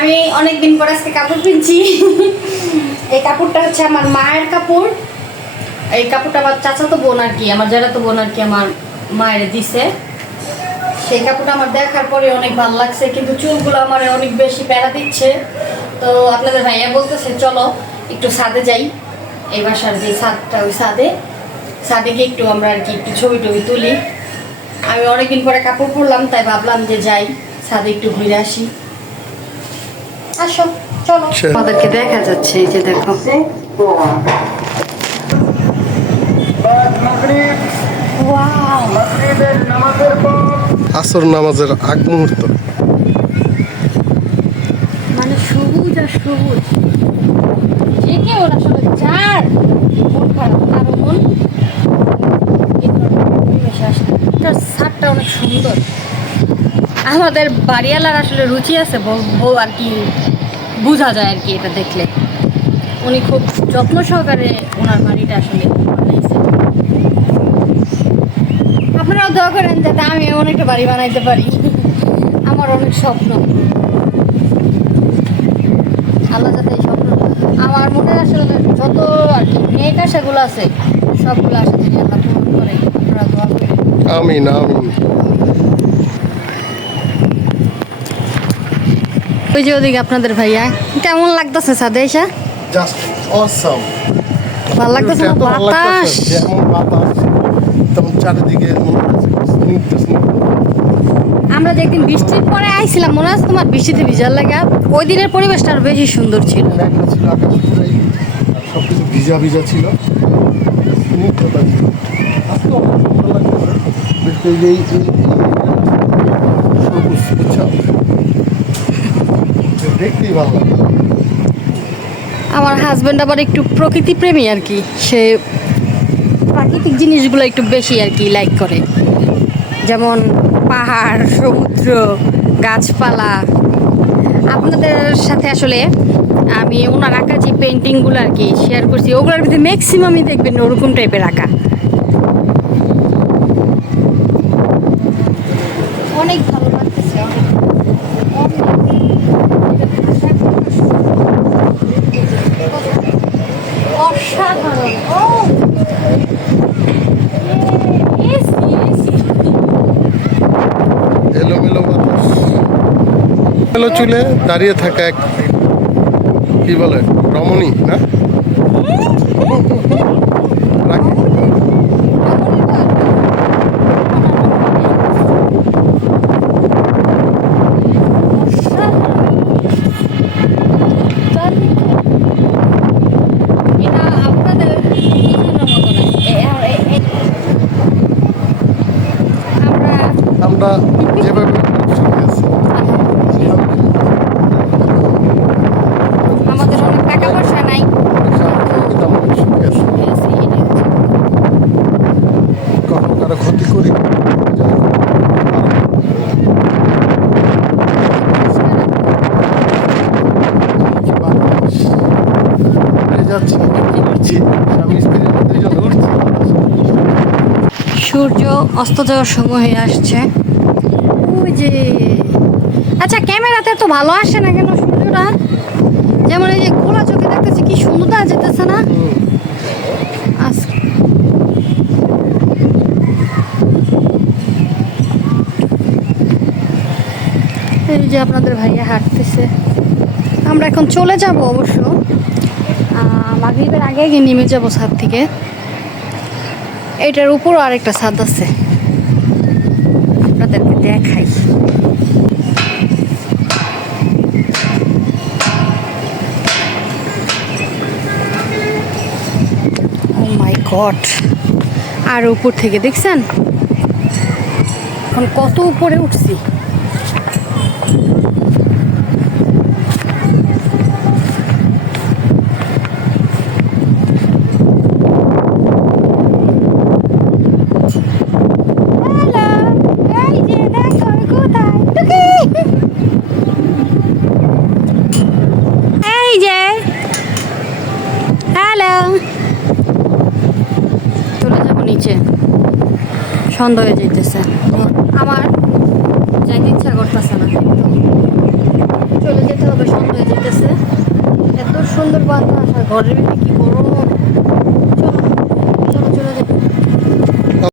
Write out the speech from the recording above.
আমি অনেকদিন পর আজকে কাপড় কিনছি। এই কাপড়টা হচ্ছে আমার মায়ের কাপড়। এই কাপড়টা আমার চাচাতো বোন আর কি, আমার জ্যাঠাতো বোন আর কি আমার মায়ের দিছে। সেই কাপড়টা আমার দেখার পরে অনেক ভালো লাগছে, কিন্তু চুলগুলো আমার অনেক বেশি প্যারা দিচ্ছে। তো আপনাদের ভাইয়া বলতেছে চলো একটু ছাদে যাই, এই বাসার যে ছাদটা ওই ছাদে গিয়ে একটু আমরা আর কি একটু ছবি টবি তুলি। আমি অনেকদিন পরে কাপড় পরলাম, তাই ভাবলাম যে যাই ছাদে একটু ঘুরে আসি। আসো চলো, আমাদেরকে দেখা যাচ্ছে, এই যে দেখো আসর নামাজের আগ মুহূর্ত, মানে সবুজ আর সবুজ, যে কেউ আসলে চার মন খারাপ কারো মন পরিবেশে আসলে ছাদটা অনেক সুন্দর। আমাদের বাড়িওয়ালার আসলে রুচি আছে বউ আর কি, বোঝা যায় আর কি এটা দেখলে। উনি খুব যত্ন সহকারে ওনার বাড়িটা আসলে বানাইছে। আপনারাও দোয়া করেন যাতে আমি এমন একটা বাড়ি বানাইতে পারি, আমার অনেক স্বপ্ন। আল্লাহ যাতে এই স্বপ্ন, আমার মনে আসলে যত আর কি মেয়ের আশাগুলো আছে সবগুলো আশা থেকে আল্লাহ পূরণ করে। আপনারা দোয়া করেন। আমিন আমিন। ওই যে ওদিকে আপনাদের ভাইয়া, কেমন লাগতেছে ছাদে এসা? Just awesome. ভালো লাগতেছে না? বাতাস, যেমন বাতাস তেমন চারিদিকে স্নিগ্ধ স্নিগ্ধ। আমরা যে একদিন বৃষ্টির পরে আইছিলাম, মনে আছে তোমার? বৃষ্টিতে ভিজার লাগা ওই দিনের পরিবেশটা আরো বেশি সুন্দর ছিল। মেঘলা ছিল, আকাশ পুরাই সবকিছু ভিজা ভিজা ছিল, স্নিগ্ধতা ছিল। আজকে অনেক সুন্দর লাগছে। এই সবুজ বুঝছো, দেখতেই ভালো লাগে। আমার হাজবেন্ড আবার একটু প্রকৃতি প্রেমী আর কি, সে প্রাকৃতিক জিনিসগুলো একটু বেশি আর কি লাইক করে, যেমন পাহাড়, সমুদ্র, গাছপালা। আপনাদের সাথে আসলে আমি ওনার আঁকা যে পেন্টিংগুলো আর কি শেয়ার করছি, ওগুলোর ভিতরে ম্যাক্সিমামই দেখবেন ওরকম টাইপের আঁকা। অনেক ভালো লাগতেছে, অসাধারণ। ও এলোমেলো বাতাস, এলো চুলে দাঁড়িয়ে থাকা এক কি বলে রমণী না, রাখি। আমরা যেভাবে সুখে আছি, আমাদের অনেক টাকা পয়সা নাই, কিন্তু আমরা সুখে আছি। কখনো কারো ক্ষতি করি না। যাচ্ছি উঠছি, স্বামী স্ত্রীর দুজন উঠছি। সূর্য অস্ত যাওয়ার সময় হয়ে আসছে। ওই যে, আচ্ছা ক্যামেরাতে তো ভালো আসে না কেন সূর্যটা? যেমন এই যে খোলা চোখে দেখতেছি কি সুন্দর দেখা যেতেছে না? এই যে আপনাদের ভাইয়া হাঁটতেছে, আমরা এখন চলে যাব অবশ্য, মাগরিবের আগে আগে নেমে যাব ছাদ থেকে। এটার উপরও আরেকটা ছাদ আছে, আপনাদেরকে দেখাই। ও মাই গড, আর উপর থেকে দেখছেন এখন কত উপরে উঠছি। নিচে সন্ধ্যা হয়ে যাইতেছে, আমার যাইতে ইচ্ছা করতেছে না, চলে যেতে হবে। সন্ধ্যা হয়ে যেতেছে। এত সুন্দর বাতাস আর ঘরের ভিতরে কি গরম।